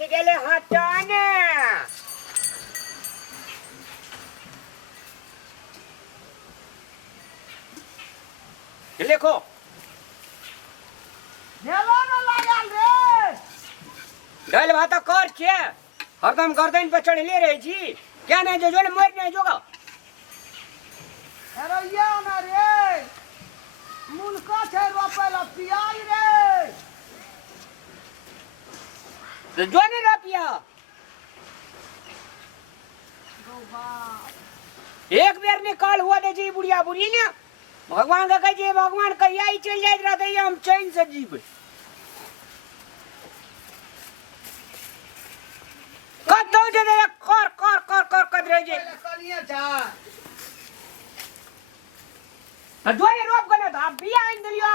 बच गेले हटाने लिखो डाल भात कर छे हरदम गर्दन पे चढ़ ले रही छी क्या नहीं जो ने मर नहीं जोगा अरे या ना रे मुनका छे रोपेला पियाई रे तो जो ने रोपिया एक बेर निकाल हुआ दे जी बुढ़िया बुढ़ी ने भगवान का कहिए भगवान कहिया ही चल जाए रहते हम चैन से जीवे कत दो जे कर कर कर कर कर रह जे कनिया जा दोने रोप गने था बिया इन दिलियो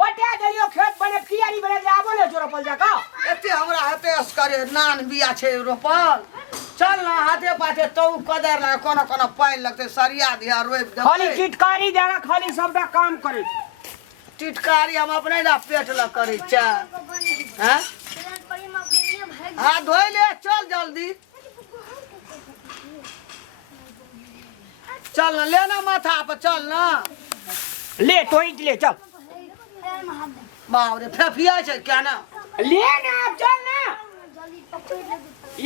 पटिया दिलियो खेत बने कियारी बने जाबो ने जोर पल जाका एते हमरा हते असकरे नान बिया छे रोपल चल ना हाथे पाथे तो कदर ला कोना कोना पाइन लगते सरिया दिया रोप दे खाली चिटकारी देना खाली सबटा काम करे टिटकारी हम अपने ला पेट ला करे छ हैं हां धोइ ले चल जल्दी चल ना लेना माथा पर चल ना ले तो ही ले चल बाप रे फेफिया छे क्या ना ले ना अब चल ना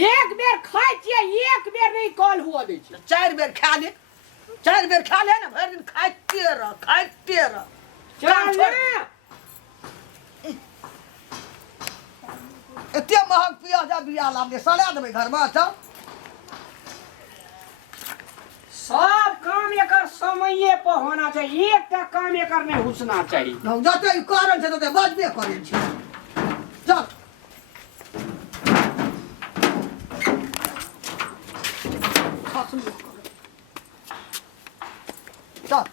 एक बेर खाई छिए एक बेर नहीं कॉल हुआ दे छी चार बेर खा ले ना भर दिन खाइते रह चल ना एते महग पिया जा बिया लाभ दे सड़ा देबे घर में चल सब काम एकर समये पर होना चाहिए एकटा काम एकर नहीं हुसना चाहिए हम जते कारण छे तते बजबे करे छी चल चल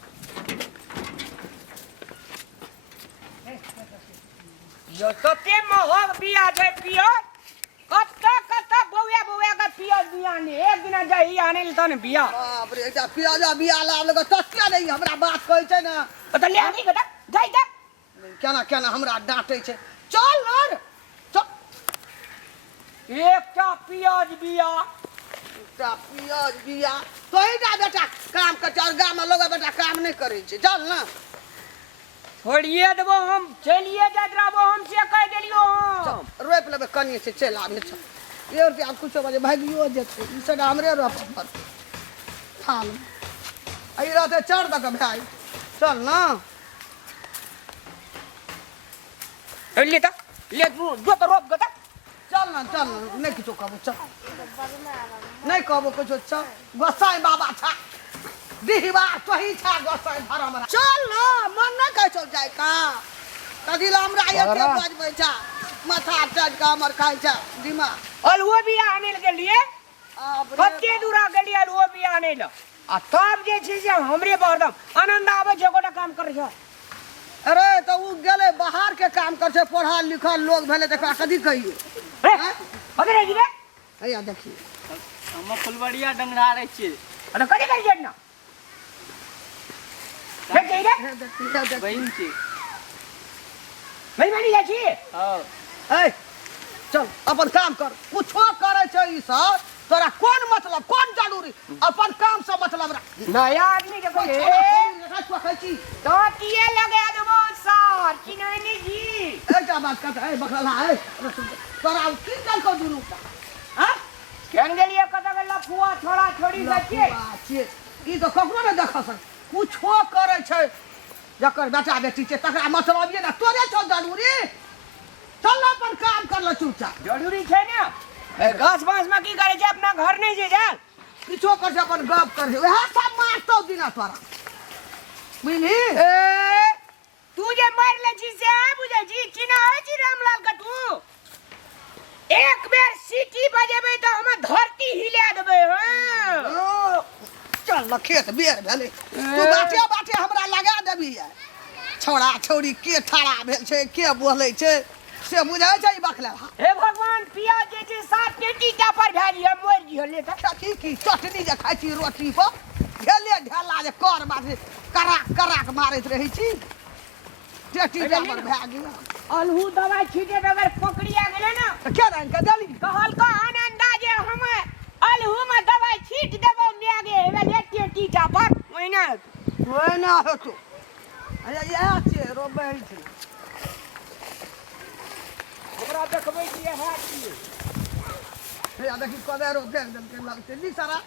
जो तते महग बिया छै पियो कत्ता बौया का पियो बिया ने एक दिन जाई आने ल तने बिया बाप रे जा पिया बिया लाभ लगे तत्या नहीं हमरा बात कहै छै ना त ले आनी कता जाई जा केना हमरा डांटै छै चल न चल एकटा पियाज बिया तोही ना बेटा काम कर चार गाम में लोग बेटा काम नहीं करे छै चल ना छोड़िए देबो हम चलिए जात रहबो हम से कह देलियो हम रोप लेबे कनी से चल आबे छ ये रुपया आप कुछ बजे भागियो जेते ई सदा हमरे रोप पर थाल आई रहते चढ़ तक भाई चल ना ले त ले जो तो रोप गता चल ना नहीं किछो कहबो चल नहीं कहबो कुछो चल गोसाई बाबा था दिहवा तोही था गोसाई भरा हमरा चल ना मन न कह चल जाय का कदिला हमरा एते बजबै छ माथा टज का हमर खाइ छ दिमाग अलुओ बिया आने के लिए कते दूरा गेली अलुओ बिया आने ल आ तब जे छै से हमरे बरदम आनंद आवे छै गोटा काम करे छ अरे तो उ गेले बाहर के काम कर छै पढ़ल लिखल लोग भेले देखा कदी कहियो हैं अबे रे गिरे हैया देखी हम फुलबड़िया डंगरा रहे छी अरे कदी कर जेना के रे बहिन छी नहीं मानी जा छी हां ए चल अपन काम कर कुछो करे छै ई सब तोरा कोन मतलब कोन जरूरी अपन काम से मतलब रख नया आदमी के कोई रखवा कहै छी तो किए लगे देबो सर कि नहीं जी एकटा बात कहता है बखला है तोरा की चल को दुनु हां केन गेलिए कत गेला फुआ थोड़ा छोड़ी सके ई तो ककरो ने देख सक कुछो करे छै जकर बेटा बेटी छै तकरा मतलब ये ना तोरे छौ जरूरी चल अपन काम कर ल चुपचाप जरूरी छै ना घास बांस में की करे छै अपना घर नहीं जे जा किछो कर अपन गप कर वह सब मारतो दिना तोरा बुझली तू जे मार ले छी से आ बुझे छी चिना है छी रामलाल का तू एक बेर सीटी बजेबे तो हम धरती हिला देबे हां चल न खेत बेर भेले तू बाटे हमरा लगा देबी छोड़ा छोड़ी के ठाड़ा भेल छै के बोलै छै से बुझै छै बखला हे भगवान पियाज जे छै सात टेटी टा पर भेली हम मोर जी ले त की चटनी जे खाइ छी रोटी पर ढेले ढेला जे कर मारे कराक मारैत रहै छी टेटी पर भए गेल अलहू दवाई छीटे अगर पकड़िया गेले ना तो क्या रंग का डाली कहल का आनंदा जे हम अलहू में दवाई छीट देबो मेगे हेवे लेटियो टीटा पर ओइना ओइना हेतौ अरे इएह छियै रोबै छै ओकरा देखबै कि इएह छियै हे देखी कबे रो देख देलकै लगतै नी सारा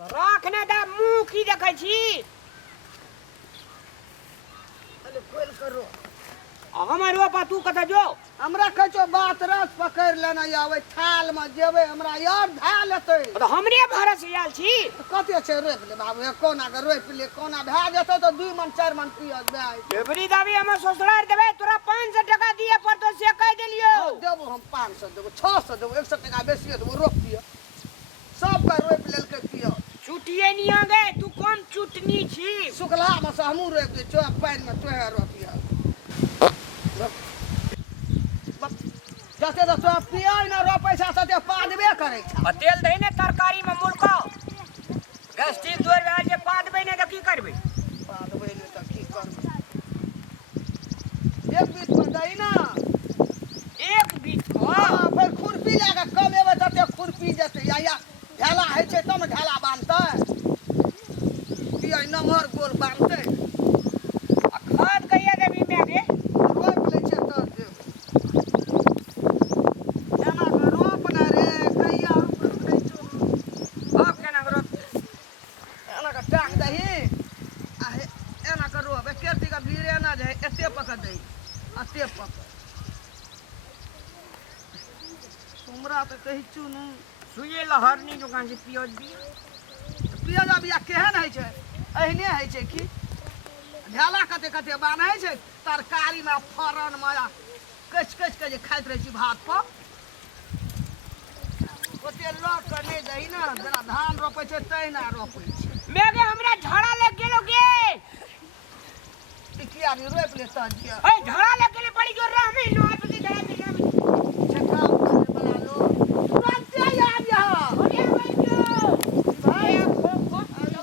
राखने दा मुंह की देखै छी अरे खोल करो हमर रोपा तू कतऽ जो हमरा कहै बात रस पकड़ि लेना आबै थाल में जेबै हमरा यार धा लेतै तो हमरे भरोसे आयल छी कते छै रोपि ले बाबू एक कोना के रोपि ले कोना भए जेतौ तो 2 मन 4 मन पियत भए एबरी दावी हम ससुरार देबै तोरा 500 टका दिए पड़तो से कह देलियो देबो हम 500 देबो 600 देबो 100 टका बेसी देबो रोप दियो सब का रोपि लेलकै पियो चुटिए नहीं आ गए तू कौन चुटनी छी सुखला में से हमहूँ रोपि दे चौक पानि में तोहे रोपिया जते तो पिया ना रोपै छै सते पादबे करै छै आ तेल दही ने तरकारी में मुल्को गैस्ट्रिक जोर भए जे पादबै ने त की करबै पादबे ने त की करबै एक बीत पर दही ना एक बीत हाँ फिर खुरपी लगा कमेबै तते खुरपी जेतै या ढेला होइ छै तब ढेला बांधतै पिया नमहर गोल बांधतै आ खाद कहिया देबी मेगे रोपि लै छै तऽ देब एना के रोप ना रे कहिया रोपै छौ बाप केना करो एना के टांग दही आ एना के रोप एकेरती के भीड़े ना जाय एते पकड़ दही एते पकड़ हमरा तऽ कही छू ने सुइए लहरनी दुकान से पियोज भी पियाज बिया केहन होइ छै एहने होइ छै कि ढेला कते कते बान्है छै तरकारी में फरन में कच कच के जे खाइत रहै छी भात पर ओते लऽ के नहि दही ना जेना धान रोपै छै तहिना रोपै छै मेगे हमरा झड़ा लग गेलो गे किया भी रोपि ले तऽ दिया ए झड़ा लग गेले बड़ी जोर रे हमें नो पे झड़ा पे छक्का बना लो तुरंत आ जा अरे भाई जो भाई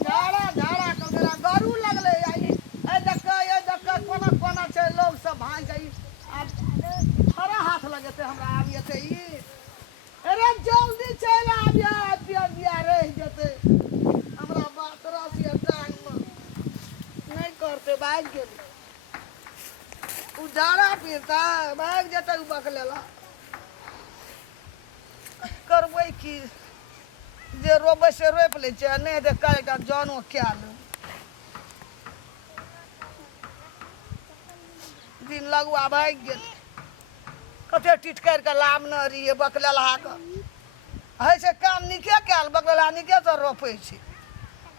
झाड़ा झाड़ा के मेरा गरू लगले ए देख कोना कोना छै लोग सब भाग गई आब थोड़ा हाथ लगेते हमरा आब जेते ई अरे जल्दी चल आबिया पिया रह जेते हमरा बात रसिया टांग में नहीं करते भाग गेल उ झाड़ा पीता भाग जेते उ बकलेला करबै की जे रोबै से रोपि लै छै नहि तऽ कएटा जानो कए ले दिन लगुआ भागि गेल कते टिटकरि के लाम न रहिए बकलेलहा के होइ छै काम नीके कयल बकलेलहा नीके से रोपै छै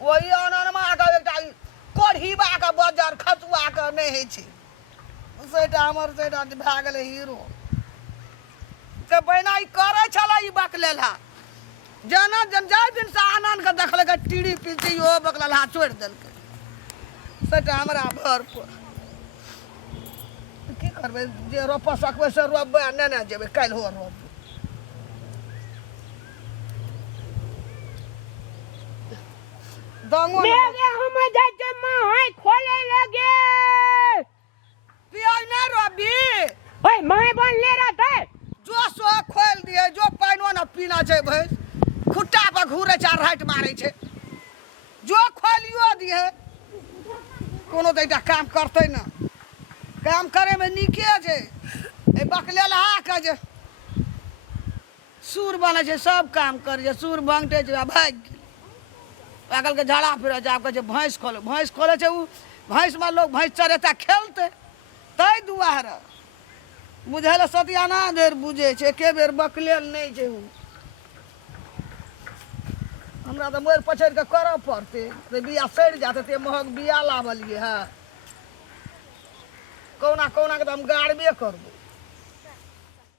वही अननमा के एकटा कोढ़ीबा के बजर खचुआ के नहि होइ छै सेटा हमर सेटा भए गेलै हीरो के बहिना ई करै छलै ई बकलेलहा जेना जाय दिन से आनन्द के देखलकै टीड़ी पीटी ओ बकलेलहा छोड़ि देलकै सेटा हमरा भर पर की करबै जे रोप सकबै से रोपबै आ नेने जेबै काल्हि हो रोप दंगो मेगे हम जाय के माय खोले लगे पियाज नहीं रोपी ओए माय बन ले रहते जो सो खोल दिए जो पानिओ न पीना छै भैंस खुट्टा पर घूरे छै राइट मारै छै जो खोलियो दिए कोनो तऽ एकटा काम करतै न काम करे में नीके छै ए बकलेलहा के जे सूर बने छै सब काम करे छै सूर भंगटे छै भाग गेल आगल के झाड़ा फिरे छै आपके भैंस खोले छै उ भैंस में लोग भैंस चरेता खेलते तै दुआरे बुझे ले सतियाना देर बुझे छै एके बेर बकलेल नहीं छै उ हमरा तो मोर पछड़ के करऽ पड़ते तो बिया सड़ जाते ते महग बिया लावलिए है कौना कौना के तो हम गाड़बे करबो